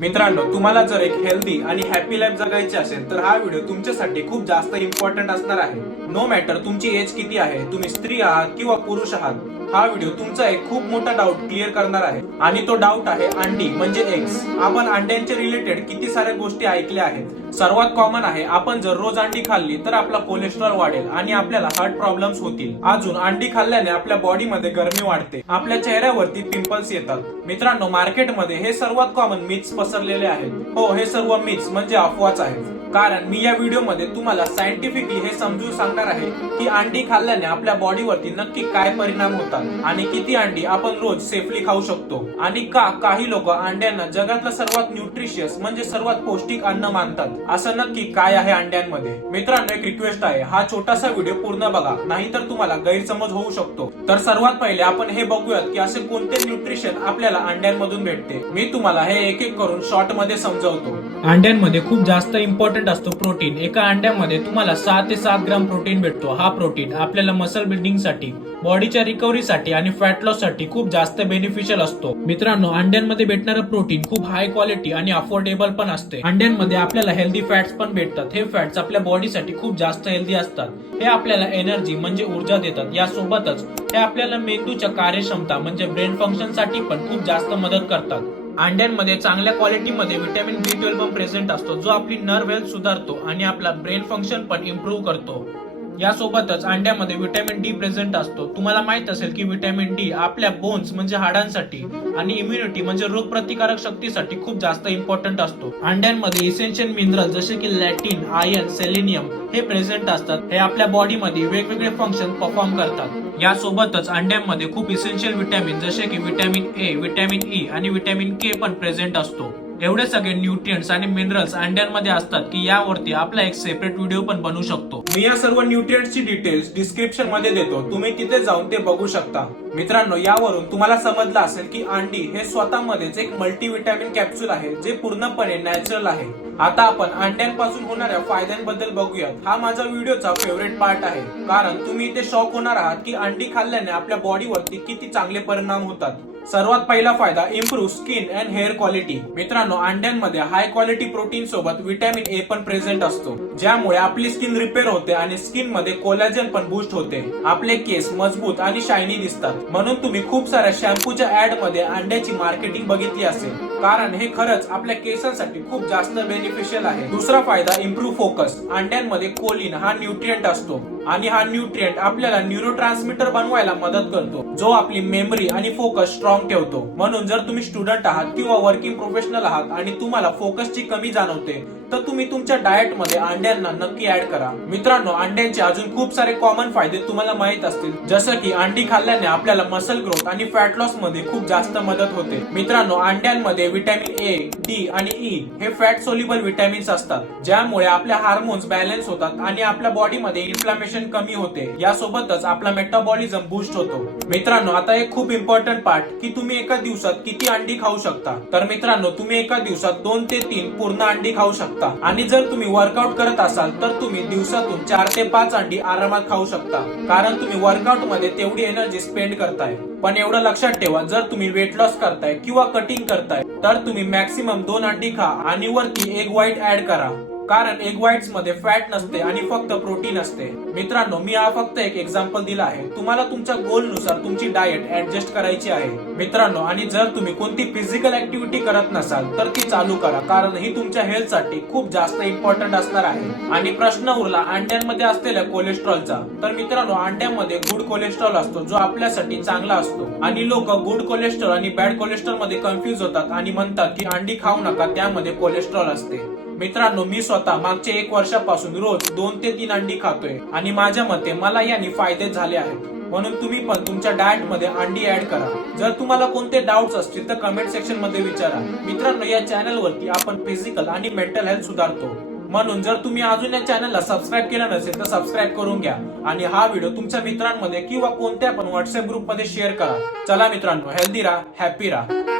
मित्रांनो तुम्हाला जर एक हेल्दी आणि हॅपी लाईफ जगायची असेल तर हा व्हिडिओ तुमच्यासाठी खूप जास्त इम्पॉर्टंट असणार आहे. नो मॅटर तुमची एज किती आहे तुम्ही स्त्री आहात किंवा पुरुष आहात हा व्हिडिओ तुमचा एक खूप मोठा डाऊट क्लिअर करणार आहे. आणि तो डाऊट आहे अंडी म्हणजे एग्स आपण अंड्यांच्या रिलेटेड किती साऱ्या गोष्टी ऐकल्या आहेत. सर्वात कॉमन आहे आपण जर रोज अंडी खाल्ली तर आपला कोलेस्ट्रॉल वाढेल आणि आपल्याला हार्ट प्रॉब्लेम्स होतील. अजून अंडी खाल्ल्याने आपल्या बॉडीमध्ये गरमी वाढते. आपल्या चेहऱ्यावरती पिंपल्स येतात. मित्रांनो मार्केटमध्ये हे सर्वात कॉमन मिथ्स पसरलेले आहेत. हो हे सर्व मिथ्स म्हणजे अफवाच आहेत. कारण मी या व्हिडिओमध्ये तुम्हाला सायंटिफिकली हे समजून सांगणार आहे की अंडी खाल्ल्याने आपल्या बॉडीवरती नक्की काय परिणाम होतात आणि किती अंडी आपण रोज सेफली खाऊ शकतो. आणि का काही लोक अंड्यांना जगातलं सर्वात न्यूट्रिशियस म्हणजे सर्वात पौष्टिक अन्न मानतात. असं नक्की काय आहे अंड्यांमध्ये? मित्रांनो एक रिक्वेस्ट आहे. हा छोटासा व्हिडिओ पूर्ण बघा. नाहीतर तुम्हाला गैरसमज होऊ शकतो. तर सर्वात पहिले आपण हे बघूयात की असे कोणते न्यूट्रिशन आपल्याला अंड्यांमधून भेटते. मी तुम्हाला हे एक एक करून शॉर्टमध्ये समजवतो. अंड्यांमध्ये खूप जास्त इम्पॉर्टंट असतो प्रोटीन एका अंड्यामध्ये तुम्हाला सहा ते सात ग्राम प्रोटीन भेटतो. हा प्रोटीन आपल्याला मसल बिल्डिंगसाठी बॉडीच्या रिकव्हरीसाठी आणि फॅट लॉससाठी खूप जास्त बेनिफिशियल असतो. मित्रांनो अंड्यांमध्ये भेटणारं प्रोटीन खूप हाय क्वालिटी आणि अफोर्डेबल पण असते. अंड्यांमध्ये आपल्याला हेल्दी फॅट्स पण भेटतात. हे फॅट्स आपल्या बॉडीसाठी खूप जास्त हेल्दी असतात. हे आपल्याला एनर्जी म्हणजे ऊर्जा देतात. यासोबतच हे आपल्याला मेंदूच्या कार्यक्षमता म्हणजे ब्रेन फंक्शनसाठी पण खूप जास्त मदत करतात. अंड्यांमध्ये चांगल्या क्वालिटीमध्ये व्हिटॅमिन बी ट्वेल्व पण प्रेझेंट असतो जो आपली नर्व हेल्थ सुधारतो आणि आपला ब्रेन फंक्शन पण इम्प्रूव्ह करतो. यासोबतच अंड्यामध्ये व्हिटॅमिन डी प्रेझेंट असतो. तुम्हाला माहीत असेल की व्हिटॅमिन डी आपल्या बोन्स म्हणजे हाडांसाठी आणि इम्युनिटी म्हणजे रोगप्रतिकारक शक्तीसाठी खूप जास्त इम्पॉर्टंट असतो. अंड्यांमध्ये इसेन्शियल मिनरल जसे की लॅटिन आयर्न सेलेनियम हे प्रेझेंट असतात. हे आपल्या बॉडीमध्ये वेगवेगळे फंक्शन परफॉर्म करतात. यासोबतच अंड्यांमध्ये खूप इसेन्शियल व्हिटॅमिन जसे की व्हिटॅमिन ए व्हिटॅमिन ई आणि व्हिटॅमिन के पण प्रेझेंट असतो. एवढे सगळे न्यूट्रियंट्स आणि मिनरल्स अंड्यांमध्ये असतात की यावरती आपला एक सेपरेट व्हिडिओ पण बनवू शकतो. मी या सर्व न्यूट्रियंटची डिटेल्स डिस्क्रिप्शनमध्ये देतो. तुम्ही तिथे जाऊन ते बघू शकता. मित्रांनो यावरून तुम्हाला समजलं असेल की अंडी हे स्वतःमध्येच एक मल्टीव्हिटॅमिन कॅप्सूल आहे जे पूर्णपणे नॅचरल आहे. आता आपण अंड्यांपासून होणाऱ्या फायद्यांबद्दल बघूयात. हा माझा व्हिडिओचा फेवरेट पार्ट आहे. कारण तुम्ही इथे शॉक होणार आहात की अंडी खाल्ल्याने आपल्या बॉडीवरती किती चांगले परिणाम होतात. सर्वात पहिला फायदा improve skin and hair quality मित्रांनो अंड्यांमध्ये हाय क्वालिटी प्रोटीन सोबत विटॅमिन ए पण प्रेझेंट असतो. ज्यामुळे आपली स्किन रिपेअर होते आणि स्किनमध्ये कोलॅजन पण बूस्ट होते. आपले केस मजबूत आणि शायनी दिसतात. म्हणून तुम्ही खूप साऱ्या शॅम्पूच्या ऍडमध्ये अंड्याची मार्केटिंग बघितली असेल. कारण हे खरंच आपल्या केसांसाठी खूप जास्त बेनिफिशियल आहे. दुसरा फायदा इम्प्रूव्ह फोकस अंड्यांमध्ये कोलिन हा न्यूट्रियंट असतो. आणि हा न्यूट्रियंट आपल्याला न्यूरो बनवायला मदत करतो. जो आपली मेमरी आणि फोकस स्ट्रॉंग ठेवतो. म्हणून जर तुम्ही स्टुडंट आहात किंवा वर्किंग प्रोफेशनल आहात आणि तुम्हाला फोकसची कमी जाणवते तर तुम्ही तुमच्या डाएटमध्ये अंड्यांना नक्की ऍड करा. मित्रांनो अंड्यांचे अजून खूप सारे कॉमन फायदे तुम्हाला माहीत असतील. जसं की अंडी खाल्ल्याने आपल्याला मसल ग्रोथ आणि फॅट लॉसमध्ये खूप जास्त मदत होते. मित्रांनो अंड्यांमध्ये विटॅमिन ए डी आणि ई हे फॅट सोल्युबल व्हिटॅमिन्स असतात ज्यामुळे आपल्या हार्मोन्स बॅलन्स होतात आणि आपल्या बॉडीमध्ये इन्फ्लामेशन कमी होते. यासोबतच आपला मेटाबॉलिझम बूस्ट होतो. मित्रांनो आता एक खूप इम्पॉर्टंट पार्ट की तुम्ही एका दिवसात किती अंडी खाऊ शकता. तर मित्रांनो तुम्ही एका दिवसात दोन ते तीन पूर्ण अंडी खाऊ शकता. आणि जर तुम्ही वर्कआउट करत असाल तर तुम्ही दिवसातून चार ते पाच अंडी आरामात खाऊ शकता. कारण तुम्ही वर्कआउटमध्ये तेवढी एनर्जी स्पेंड करताय. पण एवढं लक्षात ठेवा जर तुम्ही वेट लॉस करताय किंवा कटिंग करताय तर तुम्ही मॅक्सिमम दोन अंडी खा आणि वरती एक व्हाईट ऍड करा. कारण एग व्हाईट्समध्ये फॅट नसते आणि फक्त प्रोटीन असते. मित्रांनो मी हा फक्त एक एक्झाम्पल दिला आहे. तुम्हाला तुमच्या गोलनुसार तुमची डाएट ऍडजस्ट करायची आहे. मित्रांनो आणि जर तुम्ही कोणती फिजिकल ऍक्टिव्हिटी करत नसाल तर ती चालू करा कारण ही तुमच्या हेल्थसाठी खूप जास्त इम्पॉर्टंट असणार आहे. आणि प्रश्न उरला अंड्यांमध्ये असलेल्या कोलेस्ट्रॉलचा तर मित्रांनो अंड्यामध्ये गुड कोलेस्ट्रॉल असतो जो आपल्यासाठी चांगला असतो. आणि लोक गुड कोलेस्ट्रॉल आणि बॅड कोलेस्ट्रॉलमध्ये कन्फ्युज होतात आणि म्हणतात की अंडी खाऊ नका त्यामध्ये कोलेस्ट्रॉल असते. मित्रांनो मी स्वतः मागच्या एक वर्षापासून रोज दोन ते तीन अंडी खातोय आणि माझ्या मते मला याने फायदे झाले आहेत. म्हणून तुम्ही पण तुमच्या डाएटमध्ये अंडी ऍड करा. जर तुम्हाला कोणते डाऊट्स असतील तर कमेंट सेक्शनमध्ये विचारा. मित्रांनो या चॅनल वरती आपण फिजिकल आणि मेंटल हेल्थ सुधारतो. म्हणून जर तुम्ही अजून या चॅनलला सबस्क्राईब केलं नसेल तर सबस्क्राईब करून घ्या. आणि हा व्हिडिओ तुमच्या मित्रांमध्ये किंवा कोणत्या पण व्हॉट्सअप ग्रुपमध्ये शेअर करा. चला मित्रांनो हेल्दी राहा हॅपी राहा.